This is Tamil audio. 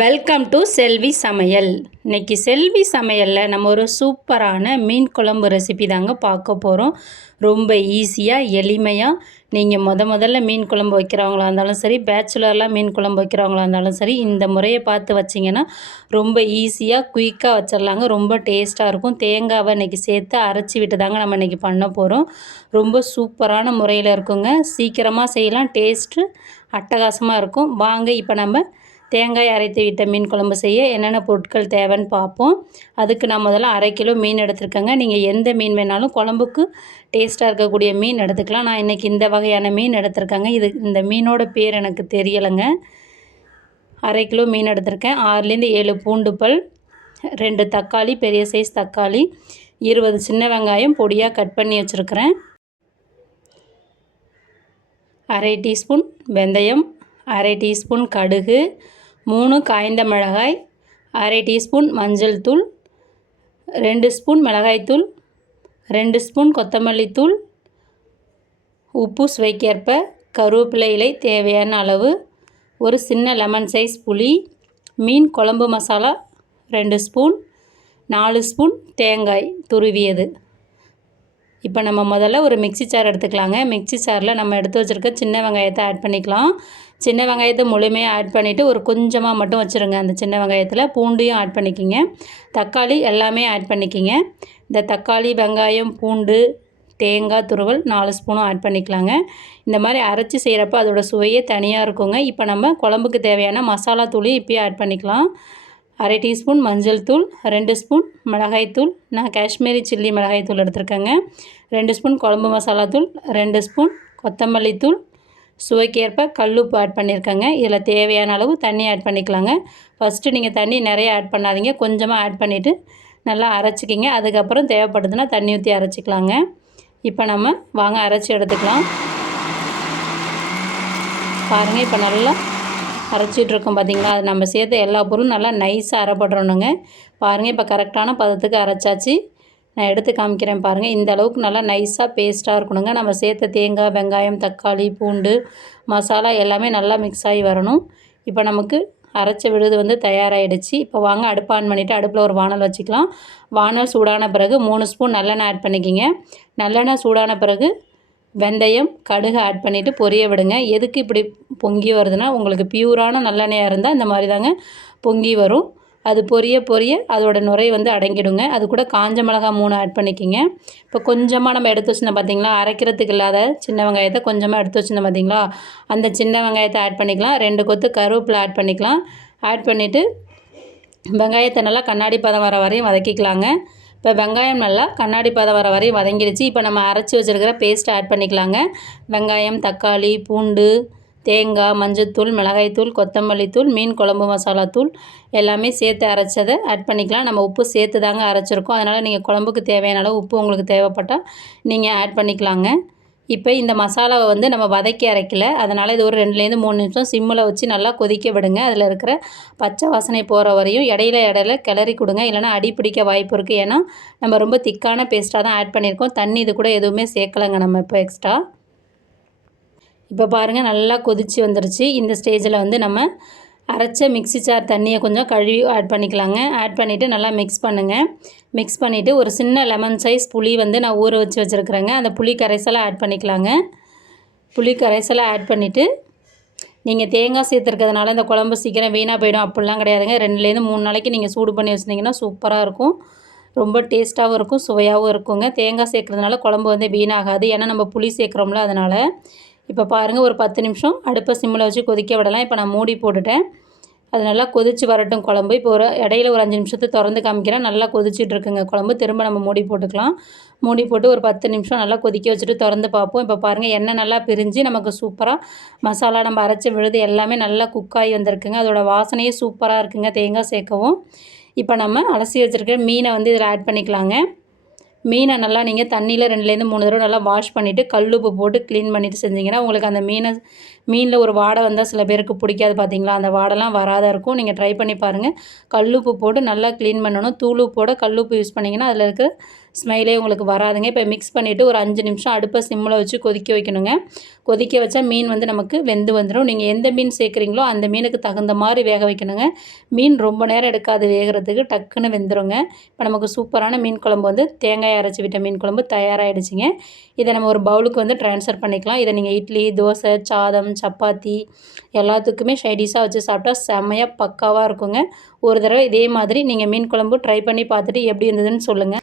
வெல்கம் டு செல்வி சமையல் இன்னைக்கு செல்வி சமையலில் நம்ம ஒரு சூப்பரான மீன் குழம்பு ரெசிபி தாங்க பார்க்க போகிறோம் ரொம்ப ஈஸியாக எளிமையாக நீங்கள் முத முதல்ல மீன் குழம்பு வைக்கிறவங்களா இருந்தாலும் சரி பேச்சுலர்லாம் மீன் குழம்பு வைக்கிறவங்களா இருந்தாலும் சரி இந்த முறையை பார்த்து வச்சிங்கன்னா ரொம்ப ஈஸியாக குயிக்காக வச்சிடலாங்க. ரொம்ப டேஸ்ட்டாக இருக்கும். தேங்காவை இன்றைக்கி சேர்த்து அரைச்சி விட்டு தாங்க நம்ம இன்றைக்கி பண்ண போகிறோம் ரொம்ப சூப்பரான முறையில் இருக்குங்க. சீக்கிரமாக செய்யலாம். டேஸ்ட்டு அட்டகாசமாக இருக்கும். வாங்க இப்போ நம்ம தேங்காய் அரைத்து விட்ட மீன் குழம்பு செய்ய என்னென்ன பொருட்கள் தேவைன்னு பார்ப்போம். அதுக்கு நான் முதல்ல அரை கிலோ மீன் எடுத்துருக்கேங்க. நீங்கள் எந்த மீன் வேணாலும் குழம்புக்கு டேஸ்ட்டாக இருக்கக்கூடிய மீன் எடுத்துக்கலாம். நான் இன்றைக்கி இந்த வகையான மீன் எடுத்திருக்கேங்க. இது இந்த மீனோட பேர் எனக்கு தெரியலைங்க. அரை கிலோ மீன் எடுத்திருக்கேன். ஆறுலேருந்து ஏழு பூண்டு பல் ரெண்டு தக்காளி பெரிய சைஸ் தக்காளி இருபது சின்ன வெங்காயம் பொடியாக கட் பண்ணி வச்சுருக்கிறேன். அரை டீஸ்பூன் வெந்தயம் அரை டீஸ்பூன் கடுகு மூணு காய்ந்த மிளகாய் அரை டீஸ்பூன் மஞ்சள் தூள் ரெண்டு ஸ்பூன் மிளகாய்த்தூள் ரெண்டு ஸ்பூன் கொத்தமல்லி தூள் உப்பு சுவைக்கேற்ப கருவேப்பிலை இலை தேவையான அளவு ஒரு சின்ன லெமன் சைஸ் புளி மீன் குழம்பு மசாலா ரெண்டு ஸ்பூன் நாலு ஸ்பூன் தேங்காய் துருவியது. இப்போ நம்ம முதல்ல ஒரு மிக்சி சார் எடுத்துக்கலாங்க. மிக்சி சாரில் நம்ம எடுத்து வச்சுருக்க சின்ன வெங்காயத்தை ஆட் பண்ணிக்கலாம். சின்ன வெங்காயத்தை முழுமையாக ஆட் பண்ணிவிட்டு ஒரு கொஞ்சமாக மட்டும் வச்சுருங்க. அந்த சின்ன வெங்காயத்தில் பூண்டையும் ஆட் பண்ணிக்கிங்க. தக்காளி எல்லாமே ஆட் பண்ணிக்கிங்க. இந்த தக்காளி வெங்காயம் பூண்டு தேங்காய் துருவல் நாலு ஸ்பூனும் ஆட் பண்ணிக்கலாங்க. இந்த மாதிரி அரைச்சி செய்கிறப்ப அதோடய சுவையே தனியாக இருக்குங்க. இப்போ நம்ம குழம்புக்கு தேவையான மசாலா தூளையும் இப்போயே ஆட் பண்ணிக்கலாம். அரை டீஸ்பூன் மஞ்சள் தூள் ரெண்டு ஸ்பூன் மிளகாய்த்தூள் நான் காஷ்மீரி சில்லி மிளகாய்த்தூள் எடுத்திருக்கேங்க. ரெண்டு ஸ்பூன் குழம்பு மசாலா தூள் ரெண்டு ஸ்பூன் கொத்தமல்லி தூள். சுவைக்கேற்ப கல்லுப்பு ஆட் பண்ணியிருக்கேங்க. இதில் தேவையான அளவு தண்ணி ஆட் பண்ணிக்கலாங்க. ஃபஸ்ட்டு நீங்கள் தண்ணி நிறைய ஆட் பண்ணாதீங்க. கொஞ்சமாக ஆட் பண்ணிவிட்டு நல்லா அரைச்சிக்கிங்க. அதுக்கப்புறம் தேவைப்படுதுன்னா தண்ணி ஊற்றி அரைச்சிக்கலாங்க. இப்போ நம்ம வாங்க அரைச்சி எடுத்துக்கலாம். பாருங்கள் இப்போ நல்லா அரைச்சிட்ருக்கோம் பார்த்திங்களா? அது நம்ம சேர்த்த எல்லா பொருளும் நல்லா நைஸாக அரைப்படுறோனுங்க பாருங்கள் இப்போ கரெக்டான பதத்துக்கு அரைச்சாச்சு. நான் எடுத்து காமிக்கிறேன் பாருங்கள் இந்த அளவுக்கு நல்லா நைஸாக பேஸ்ட்டாக இருக்கணுங்க. நம்ம சேர்த்த தேங்காய் வெங்காயம் தக்காளி பூண்டு மசாலா எல்லாமே நல்லா மிக்ஸ் ஆகி வரணும். இப்போ நமக்கு அரைச்ச விழுது வந்து தயாராகிடுச்சு இப்போ வாங்க அடுப்பு ஆன் பண்ணிவிட்டு அடுப்பில் ஒரு வானல் வச்சுக்கலாம். வானல் சூடான பிறகு மூணு ஸ்பூன் நல்லெண்ணெய் ஆட் பண்ணிக்கிங்க. நல்லெண்ணெய் சூடான பிறகு வெந்தயம் கடுகு ஆட் பண்ணிவிட்டு பொரிய விடுங்க. எதுக்கு இப்படி பொங்கி வருதுன்னா உங்களுக்கு பியூரான நல்லெண்ணெயாக இருந்தால் இந்த மாதிரி தாங்க பொங்கி வரும். அது பொரிய பொரிய அதோடய நுரை வந்து அடங்கிடுங்க. அது கூட காஞ்ச மிளகா மூணு ஆட் பண்ணிக்கிங்க. இப்போ கொஞ்சமாக நம்ம எடுத்து வச்சுருந்தோம் பார்த்தீங்களா அரைக்கிறதுக்கு இல்லாத சின்ன வெங்காயத்தை கொஞ்சமாக எடுத்து வச்சுருந்தோம் பார்த்தீங்களா அந்த சின்ன வெங்காயத்தை ஆட் பண்ணிக்கலாம். ரெண்டு கொத்து கருவேப்பில் ஆட் பண்ணிக்கலாம். ஆட் பண்ணிவிட்டு வெங்காயத்தை நல்லா கண்ணாடி பதம் வர வரையும் வதக்கிக்கலாங்க. இப்போ வெங்காயம் நல்லா கண்ணாடி பதம் வர வரையும் வதங்கிடுச்சு. இப்போ நம்ம அரைச்சி வச்சுருக்கிற பேஸ்ட் ஆட் பண்ணிக்கலாங்க. வெங்காயம் தக்காளி பூண்டு தேங்காய் மஞ்சத்தூள் மிளகாய்த்தூள் கொத்தமல்லி தூள் மீன் குழம்பு மசாலா தூள் எல்லாமே சேர்த்து அரைச்சதை ஆட் பண்ணிக்கலாம். நம்ம உப்பு சேர்த்து தாங்க அரைச்சிருக்கோம். அதனால் நீங்கள் குழம்புக்கு தேவையான அளவு உப்பு உங்களுக்கு தேவைப்பட்டால் நீங்கள் ஆட் பண்ணிக்கலாங்க. இப்போ இந்த மசாலாவை வந்து நம்ம வதக்கி அரைக்கல. அதனால் இது ஒரு ரெண்டுலேருந்து மூணு நிமிஷம் சிம்மில் வச்சு நல்லா கொதிக்க விடுங்க. அதில் இருக்கிற பச்சை வாசனை போகிற வரையும் இடையில இடையில கிளறி கொடுங்க. இல்லைனா அடி பிடிக்க வாய்ப்பு இருக்குது. ஏன்னா நம்ம ரொம்ப திக்கான பேஸ்ட்டாக தான் ஆட் பண்ணியிருக்கோம். தண்ணி இது கூட எதுவுமே சேர்க்கலைங்க நம்ம இப்போ எக்ஸ்ட்ரா இப்போ பாருங்கள் நல்லா கொதித்து வந்துருச்சு. இந்த ஸ்டேஜில் வந்து நம்ம அரைச்ச மிக்சி சார் தண்ணியை கொஞ்சம் கழுவி ஆட் பண்ணிக்கலாங்க. ஆட் பண்ணிவிட்டு நல்லா மிக்ஸ் பண்ணுங்கள் மிக்ஸ் பண்ணிவிட்டு ஒரு சின்ன லெமன் சைஸ் புளி வந்து நான் ஊற வச்சு வச்சுருக்குறேங்க. அந்த புளி கரைசலை ஆட் பண்ணிக்கலாங்க. புளி கரைசலை ஆட் பண்ணிவிட்டு நீங்கள் தேங்காய் சேர்த்துருக்கிறதுனால இந்த குழம்பு சீக்கிரம் வீணாக போயிடும். அப்படிலாம் கிடையாதுங்க. ரெண்டுலேருந்து மூணு நாளைக்கு நீங்கள் சூடு பண்ணி வச்சுருந்தீங்கன்னா சூப்பராக இருக்கும். ரொம்ப டேஸ்ட்டாகவும் இருக்கும் சுவையாகவும் இருக்குங்க. தேங்காய் சேர்க்குறதுனால குழம்பு வந்து வீணாகாது. ஏன்னா நம்ம புளி சேர்க்குறோம்ல அதனால் இப்போ பாருங்கள் ஒரு பத்து நிமிஷம் அடுப்பை சிம்மில் வச்சு கொதிக்க விடலாம். இப்போ நான் மூடி போட்டுட்டேன். அது நல்லா கொதித்து வரட்டும் குழம்பு. இப்போ ஒரு இடையில ஒரு அஞ்சு நிமிஷத்தை திறந்து காமிக்கிறேன். நல்லா கொதிச்சுட்டு இருக்குங்க குழம்பு. திரும்ப நம்ம மூடி போட்டுக்கலாம். மூடி போட்டு ஒரு பத்து நிமிஷம் நல்லா கொதிக்க வச்சுட்டு திறந்து பார்ப்போம். இப்போ பாருங்கள் எண்ணெய் நல்லா பிரிஞ்சு நமக்கு சூப்பராக மசாலா நம்ம அரைச்சி விழுது எல்லாமே நல்லா குக்காகி வந்திருக்குங்க. அதோடய வாசனையே சூப்பராக இருக்குங்க. தேங்காய் சேர்க்கவும். இப்போ நம்ம அலசி வச்சுருக்க மீனை வந்து இதில் ஆட் பண்ணிக்கலாங்க. மீனை நல்லா நீங்கள் தண்ணியில் ரெண்டுலேருந்து மூணு தடவை நல்லா வாஷ் பண்ணிவிட்டு கல்லுப்பு போட்டு க்ளீன் பண்ணிவிட்டு செஞ்சிங்கன்னா உங்களுக்கு அந்த மீனை மீனில் ஒரு வாடை வந்தால் சில பேருக்கு பிடிக்காது பார்த்தீங்களா அந்த வாடெல்லாம் வராத இருக்கும். நீங்கள் ட்ரை பண்ணி பாருங்கள் கல்லுப்பு போட்டு நல்லா க்ளீன் பண்ணணும். தூளுப்போட கல்லுப்பு யூஸ் பண்ணிங்கன்னா அதில் இருக்க ஸ்மைலே உங்களுக்கு வராதுங்க. இப்போ மிக்ஸ் பண்ணிவிட்டு ஒரு அஞ்சு நிமிஷம் அடுப்பை சிம்மில் வச்சு கொதிக்க வைக்கணுங்க. கொதிக்க வச்சா மீன் வந்து நமக்கு வெந்து வந்துடும் நீங்கள் எந்த மீன் சேர்க்குறீங்களோ அந்த மீனுக்கு தகுந்த மாதிரி வேக வைக்கணுங்க. மீன் ரொம்ப நேரம் எடுக்காது வேகிறதுக்கு டக்குன்னு வெந்துருங்க. இப்போ நமக்கு சூப்பரான மீன் குழம்பு வந்து தேங்காய் அரைச்சி விட்ட மீன் குழம்பு தயாராகிடுச்சிங்க இதை நம்ம ஒரு பவுலுக்கு வந்து ட்ரான்ஸ்ஃபர் பண்ணிக்கலாம். இதை நீங்கள் இட்லி தோசை சாதம் சப்பாத்தி எல்லாத்துக்குமே ஷைடிஷாக வச்சு சாப்பிட்டா செம்மையாக பக்காவாக இருக்குங்க. ஒரு தடவை இதே மாதிரி நீங்கள் மீன் குழம்பு ட்ரை பண்ணி பார்த்துட்டு எப்படி இருந்ததுன்னு சொல்லுங்கள்